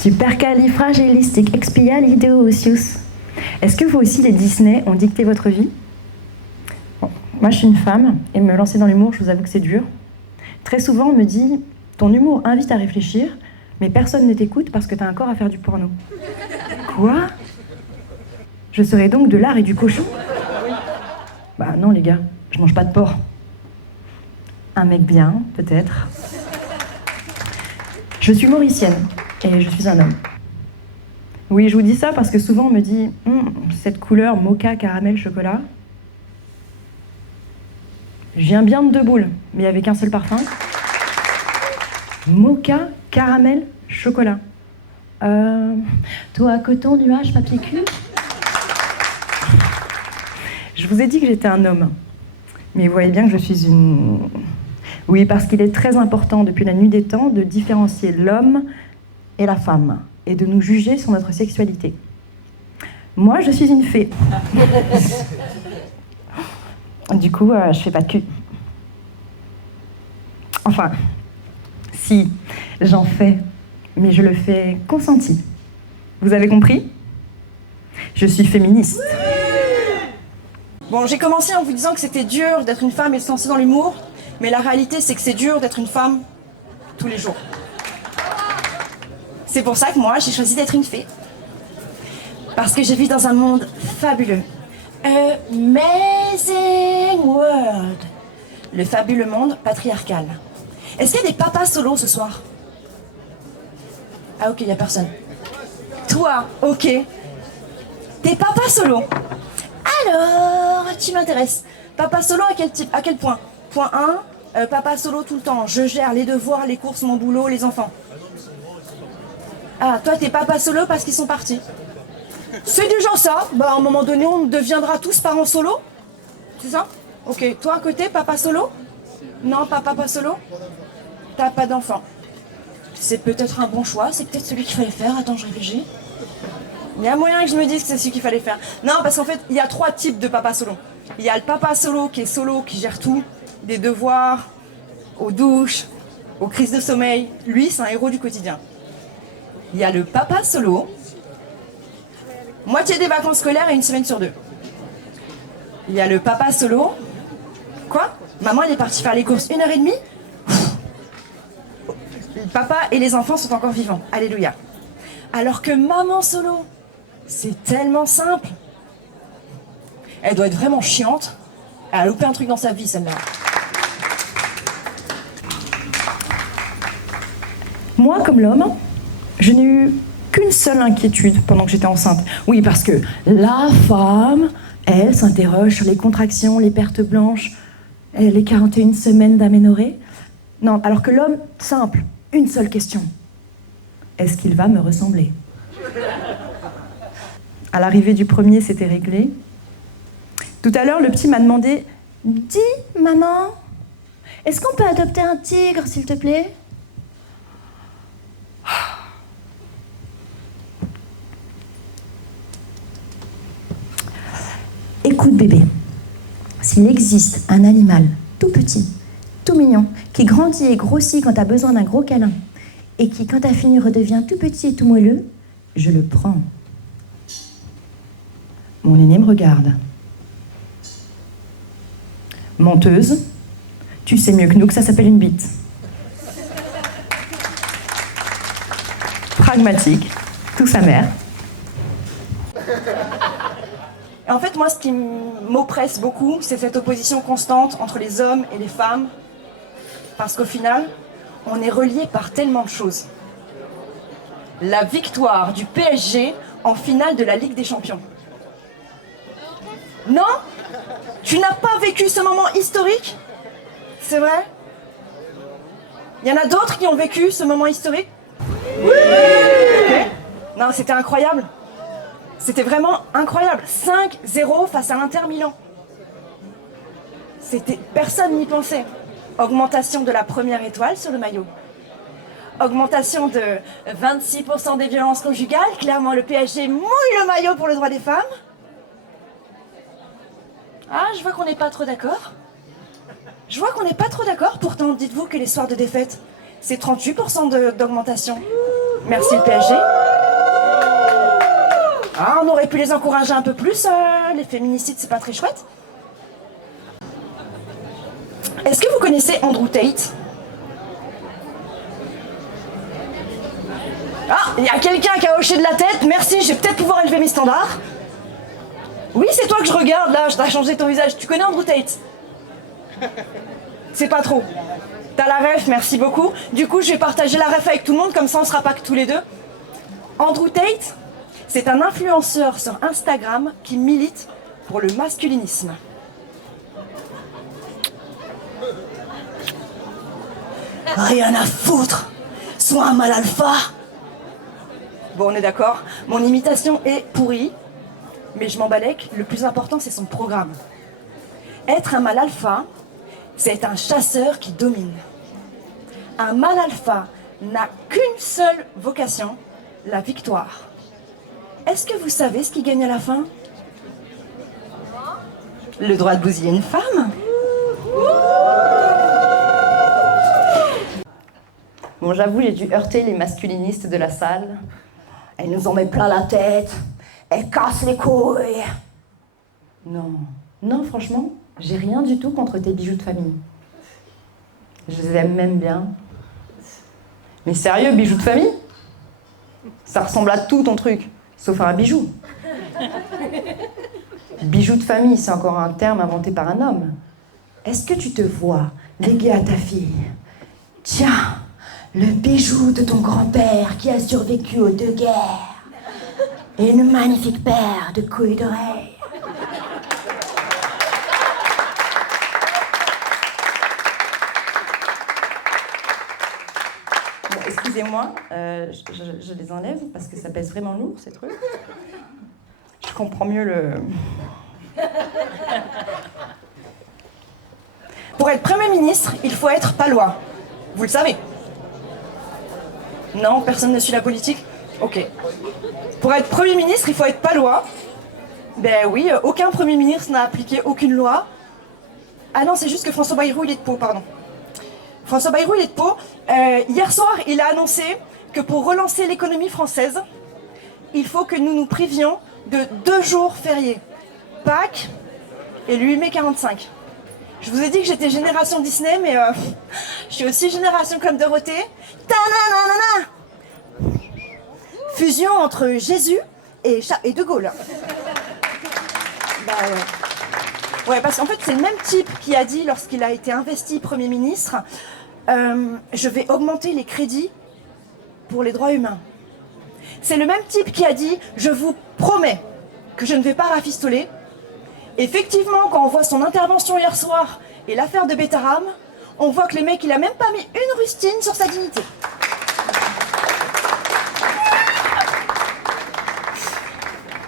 Supercalifragilisticexpialidocious. Est-ce que vous aussi, les Disney, ont dicté votre vie? Bon, moi, je suis une femme, et me lancer dans l'humour, je vous avoue que c'est dur. Très souvent, on me dit « Ton humour invite à réfléchir, mais personne ne t'écoute parce que t'as un corps à faire du porno. » Quoi? Je serais donc de l'art et du cochon? Bah non, les gars, je mange pas de porc. Un mec bien, peut-être. Je suis mauricienne, et je suis un homme. Oui, je vous dis ça parce que souvent on me dit cette couleur mocha, caramel, chocolat. Je viens bien de 2 boules, mais avec un seul parfum. Mocha, caramel, chocolat. Toi, coton, nuage, papier cul. Je vous ai dit que j'étais un homme. Mais vous voyez bien que je suis une... Oui, parce qu'il est très important depuis la nuit des temps de différencier l'homme et la femme, et de nous juger sur notre sexualité. Moi, je suis une fée. Du coup, je fais pas de cul. Enfin, si, j'en fais, mais je le fais consenti. Vous avez compris? Je suis féministe. Bon, j'ai commencé en vous disant que c'était dur d'être une femme et de se lancer dans l'humour, mais la réalité, c'est que c'est dur d'être une femme tous les jours. C'est pour ça que moi, j'ai choisi d'être une fée. Parce que je vis dans un monde fabuleux. Amazing world. Le fabuleux monde patriarcal. Est-ce qu'il y a des papas solos ce soir? Ah ok, il n'y a personne. Toi, ok. T'es papa solo. Alors, tu m'intéresses. Papa solo à quel type? À quel point? Point 1, papa solo tout le temps. Je gère les devoirs, les courses, mon boulot, les enfants. Ah, toi t'es papa solo parce qu'ils sont partis. C'est déjà ça. Bah à un moment donné, on deviendra tous parents solo. C'est ça? Ok, toi à côté, papa solo? Non, papa pas solo? T'as pas d'enfant. C'est peut-être un bon choix, c'est peut-être celui qu'il fallait faire. Attends, je réfléchis. Il y a moyen que je me dise que c'est celui qu'il fallait faire. Non, parce qu'en fait, il y a 3 types de papa solo. Il y a le papa solo, qui gère tout, des devoirs, aux douches, aux crises de sommeil. Lui, c'est un héros du quotidien. Il y a le papa solo, moitié des vacances scolaires et 1 semaine sur 2. Il y a le papa solo. Quoi? Maman, elle est partie faire les courses 1h30? Le papa et les enfants sont encore vivants. Alléluia. Alors que maman solo, c'est tellement simple. Elle doit être vraiment chiante. Elle a loupé un truc dans sa vie, celle-là. Moi, comme l'homme, je n'ai eu qu'une seule inquiétude pendant que j'étais enceinte. Oui, parce que la femme, elle s'interroge sur les contractions, les pertes blanches, les 41 semaines d'aménorrhée. Non, alors que l'homme, simple, une seule question. Est-ce qu'il va me ressembler? À l'arrivée du premier, c'était réglé. Tout à l'heure, le petit m'a demandé « Dis, maman, est-ce qu'on peut adopter un tigre, s'il te plaît ?» Écoute bébé, s'il existe un animal tout petit, tout mignon, qui grandit et grossit quand t'as besoin d'un gros câlin, et qui, quand t'as fini, redevient tout petit et tout moelleux, je le prends. Mon aîné me regarde. Menteuse, tu sais mieux que nous que ça s'appelle une bite. Pragmatique, tout sa mère. En fait, moi, ce qui m'oppresse beaucoup, c'est cette opposition constante entre les hommes et les femmes. Parce qu'au final, on est reliés par tellement de choses. La victoire du PSG en finale de la Ligue des Champions. Non? Tu n'as pas vécu ce moment historique? C'est vrai? Il y en a d'autres qui ont vécu ce moment historique? Oui! Non, c'était incroyable. C'était vraiment incroyable. 5-0 face à l'Inter Milan. Personne n'y pensait. Augmentation de la première étoile sur le maillot. Augmentation de 26% des violences conjugales. Clairement, le PSG mouille le maillot pour le droit des femmes. Ah, je vois qu'on n'est pas trop d'accord. Pourtant, dites-vous que les soirs de défaite, c'est 38% d'augmentation. Merci le PSG. Ah, on aurait pu les encourager un peu plus, les féminicides, c'est pas très chouette. Est-ce que vous connaissez Andrew Tate? Ah, il y a quelqu'un qui a hoché de la tête. Merci, je vais peut-être pouvoir élever mes standards. Oui, c'est toi que je regarde, là, t'as changé ton visage. Tu connais Andrew Tate? C'est pas trop. T'as la ref, merci beaucoup. Du coup, je vais partager la ref avec tout le monde, comme ça on sera pas que tous les deux. Andrew Tate, c'est un influenceur sur Instagram qui milite pour le masculinisme. Rien à foutre. Sois un mâle alpha. Bon, on est d'accord. Mon imitation est pourrie, mais je m'en balèque. Le plus important, c'est son programme. Être un mâle alpha, c'est être un chasseur qui domine. Un mâle alpha n'a qu'une seule vocation, la victoire. Est-ce que vous savez ce qu'il gagne à la fin? Le droit de bousiller une femme. Bon, j'avoue, j'ai dû heurter les masculinistes de la salle. Elles nous en met plein la tête. Elles cassent les couilles. Non, franchement, j'ai rien du tout contre tes bijoux de famille. Je les aime même bien. Mais sérieux, bijoux de famille? Ça ressemble à tout ton truc, sauf à un bijou. Bijoux de famille, c'est encore un terme inventé par un homme. Est-ce que tu te vois léguer à ta fille? Tiens, le bijou de ton grand-père qui a survécu aux 2 guerres. Et une magnifique paire de couilles d'oreilles. Bon, excusez-moi, je les enlève parce que ça pèse vraiment lourd ces trucs. Je comprends mieux le... Pour être Premier ministre, il faut être palois. Vous le savez. Non, personne ne suit la politique? Ok. Pour être Premier ministre, il faut être palois. Ben oui, aucun Premier ministre n'a appliqué aucune loi. Ah non, c'est juste que François Bayrou, il est de Pau, pardon. François Bayrou, il est de Pau. Hier soir, il a annoncé que pour relancer l'économie française, il faut que nous nous privions de 2 jours fériés. Pâques et le 8 mai 45. Je vous ai dit que j'étais génération Disney, mais je suis aussi génération Club Dorothée. Ta-na-na-na-na. Fusion entre Jésus et De Gaulle. Bah ouais. Ouais, parce qu'en fait, c'est le même type qui a dit, lorsqu'il a été investi Premier ministre, je vais augmenter les crédits pour les droits humains. C'est le même type qui a dit, je vous promets que je ne vais pas rafistoler. Effectivement, quand on voit son intervention hier soir et l'affaire de Betaram, on voit que le mec, il a même pas mis une rustine sur sa dignité.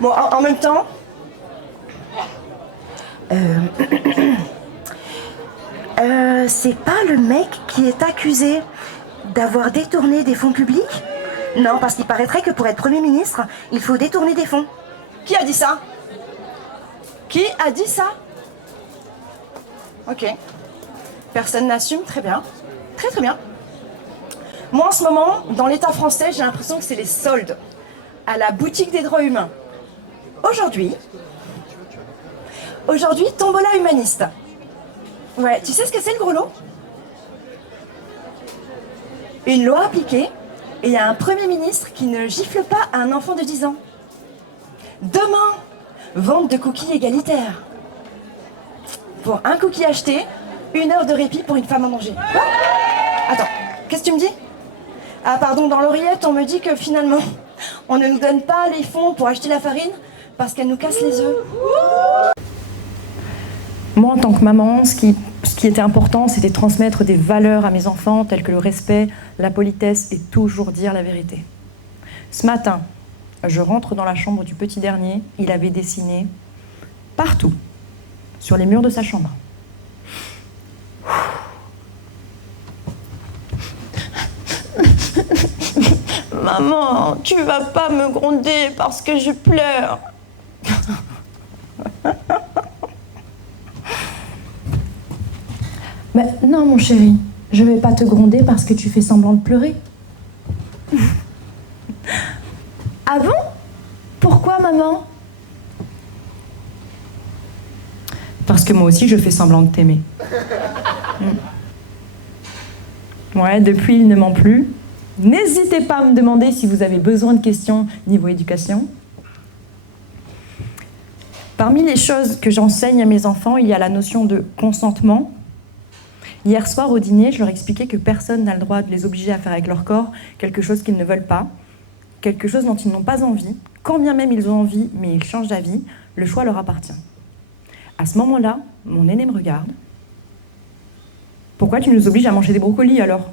Bon, en même temps, c'est pas le mec qui est accusé d'avoir détourné des fonds publics? Non, parce qu'il paraîtrait que pour être Premier ministre, il faut détourner des fonds. Qui a dit ça? Qui a dit ça? Ok. Personne n'assume, très bien. Très très bien. Moi en ce moment, dans l'État français, j'ai l'impression que c'est les soldes à la boutique des droits humains. Aujourd'hui, tombola humaniste. Ouais, tu sais ce que c'est le gros lot? Une loi appliquée, et il y a un Premier ministre qui ne gifle pas à un enfant de 10 ans. Demain, vente de cookies égalitaires. Pour un cookie acheté, 1 heure de répit pour une femme à manger. Quoi? Attends, qu'est-ce que tu me dis? Ah pardon, dans l'oreillette, on me dit que finalement, on ne nous donne pas les fonds pour acheter la farine parce qu'elle nous casse les œufs. Moi, en tant que maman, ce qui était important, c'était de transmettre des valeurs à mes enfants, telles que le respect, la politesse et toujours dire la vérité. Ce matin, je rentre dans la chambre du petit dernier, il avait dessiné partout, sur les murs de sa chambre. Maman, tu vas pas me gronder parce que je pleure. Mais non, mon chéri, je vais pas te gronder parce que tu fais semblant de pleurer. Ah bon? Pourquoi, maman? Parce que moi aussi, je fais semblant de t'aimer. Ouais, depuis, il ne ment plus. N'hésitez pas à me demander si vous avez besoin de questions niveau éducation. Parmi les choses que j'enseigne à mes enfants, il y a la notion de consentement. Hier soir, au dîner, je leur expliquais que personne n'a le droit de les obliger à faire avec leur corps quelque chose qu'ils ne veulent pas, quelque chose dont ils n'ont pas envie. Quand bien même ils ont envie, mais ils changent d'avis, le choix leur appartient. À ce moment-là, mon aîné me regarde. Pourquoi tu nous obliges à manger des brocolis alors?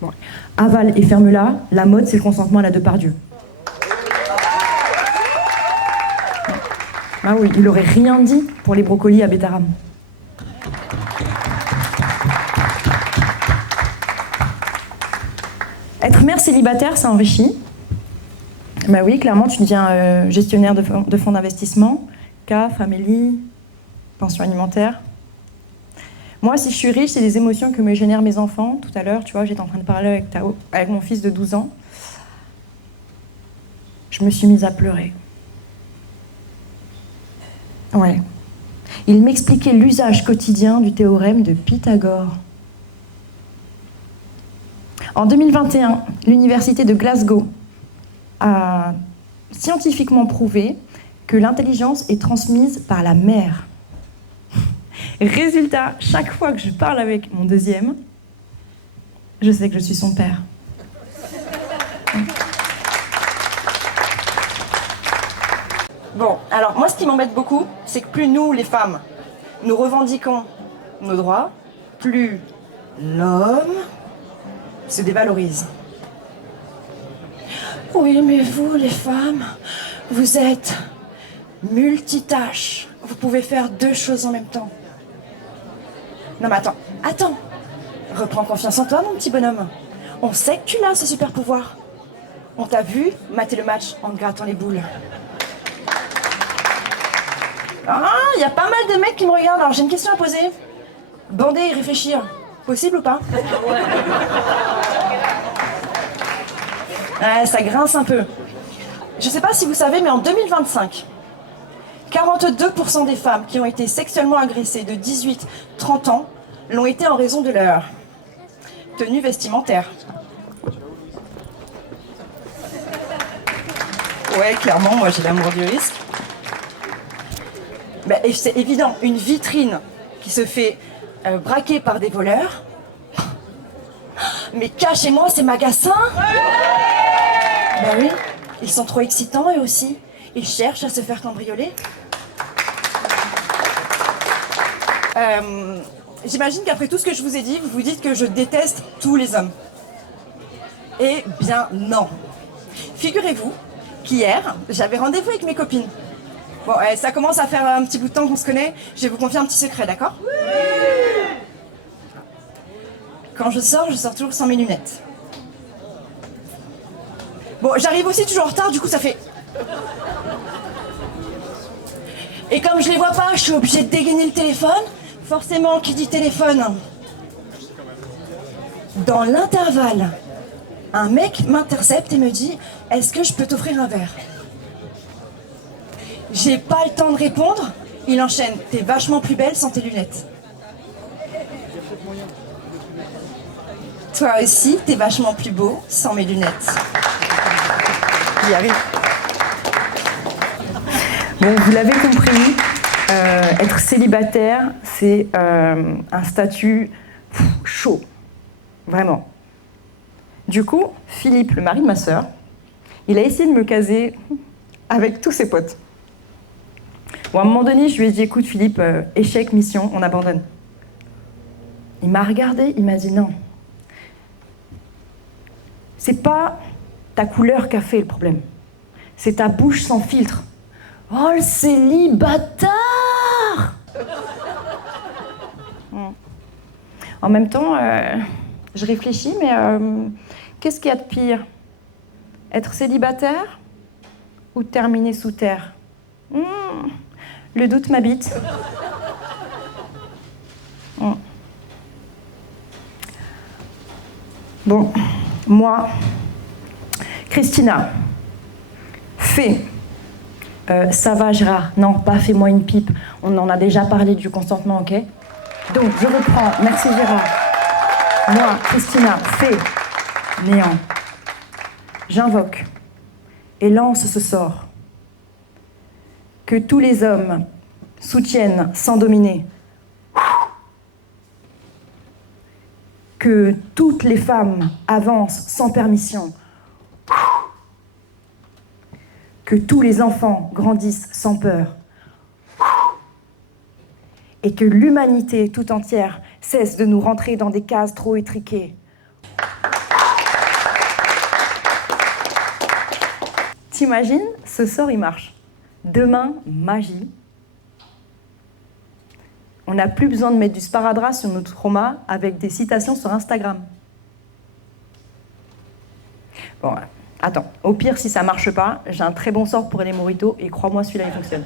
Bon. Avale et ferme-la, la mode c'est le consentement à la Depardieu. Ah oui, il aurait rien dit pour les brocolis à Bétarame. Être mère célibataire, ça enrichit. Bah oui, clairement, tu deviens gestionnaire de fonds d'investissement, CAF, Amélie, pension alimentaire. Moi, si je suis riche, c'est des émotions que me génèrent mes enfants. Tout à l'heure, tu vois, j'étais en train de parler avec mon fils de 12 ans. Je me suis mise à pleurer. Ouais. Il m'expliquait l'usage quotidien du théorème de Pythagore. En 2021, l'université de Glasgow a scientifiquement prouvé que l'intelligence est transmise par la mère. Résultat, chaque fois que je parle avec mon deuxième, je sais que je suis son père. Bon, alors moi ce qui m'embête beaucoup, c'est que plus nous, les femmes, nous revendiquons nos droits, plus l'homme se dévalorise. Oui, mais vous, les femmes, vous êtes multitâches. Vous pouvez faire 2 choses en même temps. Non mais attends. Reprends confiance en toi, mon petit bonhomme. On sait que tu l'as, ce super pouvoir. On t'a vu mater le match en te grattant les boules. Ah, il y a pas mal de mecs qui me regardent, alors j'ai une question à poser. Bander et réfléchir, possible ou pas? Ouais, ça grince un peu. Je sais pas si vous savez, mais en 2025, 42% des femmes qui ont été sexuellement agressées de 18-30 ans l'ont été en raison de leur tenue vestimentaire. Ouais, clairement, moi j'ai l'amour du risque. Ben, c'est évident, une vitrine qui se fait braquer par des voleurs. Mais cachez-moi ces magasins! Ben oui, ils sont trop excitants eux aussi. Ils cherchent à se faire cambrioler. J'imagine qu'après tout ce que je vous ai dit, vous vous dites que je déteste tous les hommes. Eh bien non. Figurez-vous qu'hier, j'avais rendez-vous avec mes copines. Bon, ça commence à faire un petit bout de temps qu'on se connaît. Je vais vous confier un petit secret, d'accord? Oui. Quand je sors toujours sans mes lunettes. Bon, j'arrive aussi toujours en retard, du coup ça fait... Et comme je les vois pas, je suis obligée de dégainer le téléphone. Forcément, qui dit téléphone? Dans l'intervalle, un mec m'intercepte et me dit « Est-ce que je peux t'offrir un verre ?» J'ai pas le temps de répondre, il enchaîne « T'es vachement plus belle sans tes lunettes. » Toi aussi, t'es vachement plus beau sans mes lunettes. Il y arrive. Bon, vous l'avez compris, être célibataire, c'est un statut chaud. Vraiment. Du coup, Philippe, le mari de ma sœur, il a essayé de me caser avec tous ses potes. Bon, à un moment donné, je lui ai dit, écoute Philippe, échec, mission, on abandonne. Il m'a regardé, il m'a dit non. C'est pas ta couleur qui a fait le problème. C'est ta bouche sans filtre. Oh, le célibataire! En même temps, je réfléchis, mais qu'est-ce qu'il y a de pire? Être célibataire ou terminer sous terre? Le doute m'habite. Bon, Moi, Christina, fais. Ça va, Gérard. Non, pas fais-moi une pipe. On en a déjà parlé du consentement, ok? Donc, je reprends. Merci, Gérard. Moi, Christina, fais. Néant. J'invoque et lance ce sort. Que tous les hommes soutiennent sans dominer. Que toutes les femmes avancent sans permission. Que tous les enfants grandissent sans peur. Et que l'humanité tout entière cesse de nous rentrer dans des cases trop étriquées. T'imagines, ce sort, il marche. Demain, magie. On n'a plus besoin de mettre du sparadrap sur notre trauma avec des citations sur Instagram. Bon, attends. Au pire, si ça marche pas, j'ai un très bon sort pour les mojitos et crois-moi, celui-là, il fonctionne.